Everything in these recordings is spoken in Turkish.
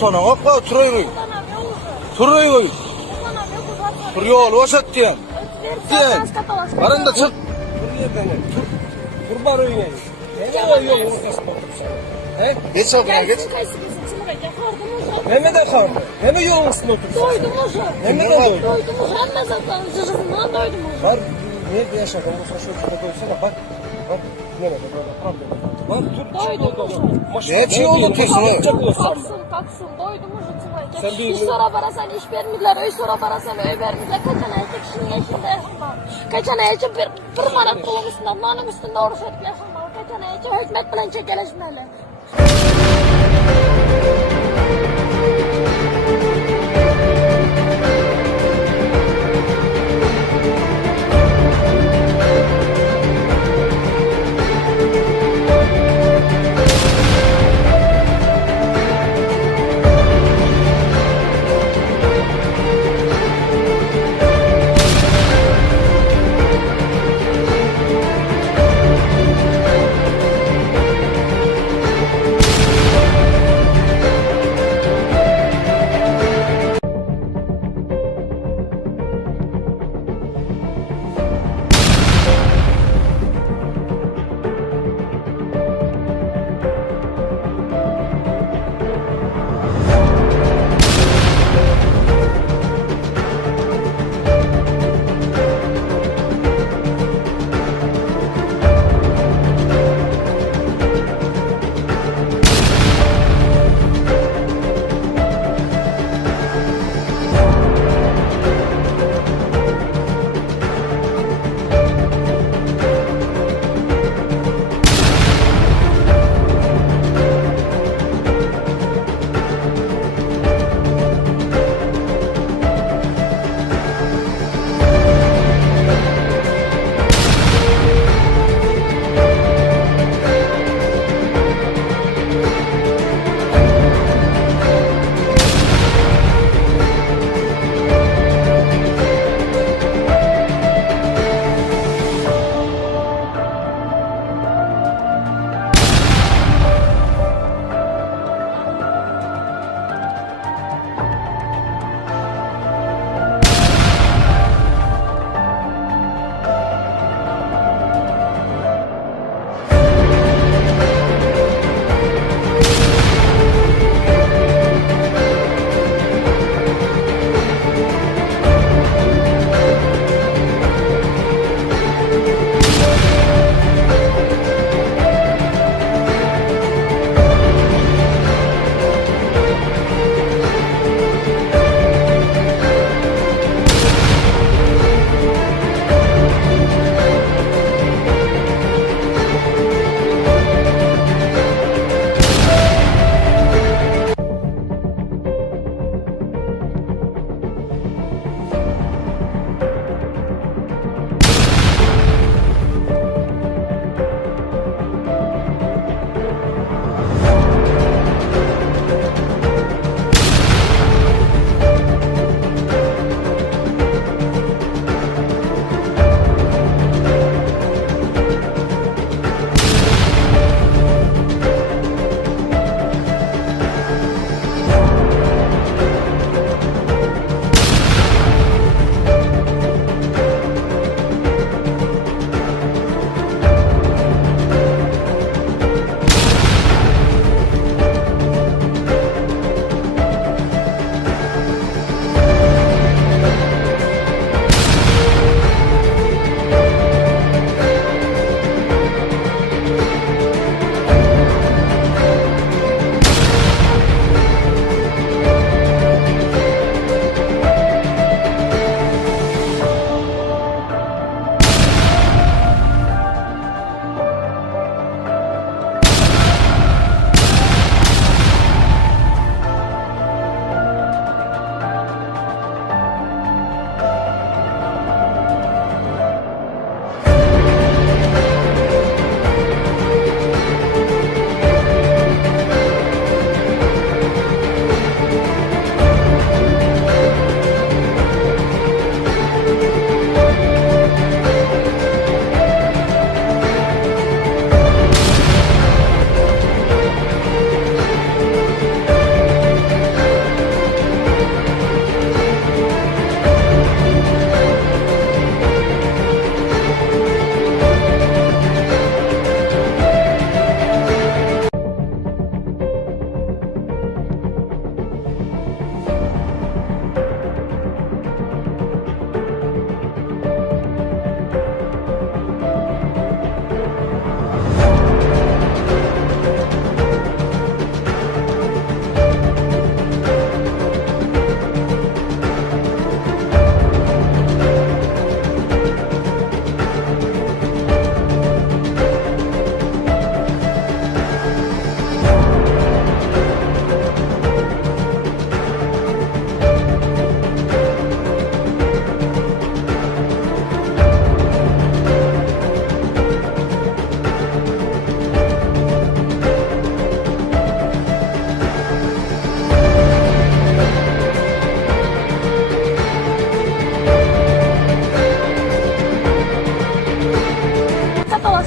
Otanan akla turayı. Turayı. Tur yol oşat diyen. Diyen. Aranda çık. Kurban oynayın. Ne yol ortasında otursan? He? Geç sokuna geç. Mehmet Akan. Hemen yolun üstünde otursan. Doydum hocam. Mehmet Akan. Doydum hocam. Ben zaten zırhından doydum hocam. Var. Ne yaşadın? Bu saçma çocukta koysana bak. Bak. Nerede? Böyle problem. Bak dur. Doydum hocam. Ne şey oldu kesin o? Kalksın. Doydum hocam. Sen bir- İş sonra barasan iş vermediler. Öy sonra barasan öy vermediler. Kaçan ayıcı kişinin yaşında yakınlar. Kaçan ayıcı bir manat kolun üstünde. Allah'ın üstünde oruç edip yakınlar. Kaçan ayıcı hükmet bilen çekeleşmeli.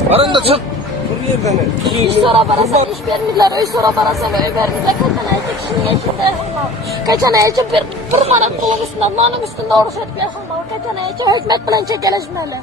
Aranda çık. Dur yerden. İş sonra barasan iş vermirler, öy sonra barasan öy vermirler. Kaçan ayıcı kişinin yaşında yakınlar. Kaçan ayıcı bir manat kulun üstünde, Allah'ın üstünde oruç etmeye yakınlar. Kaçan ayıcı hükmet bilen çekeleşmeli.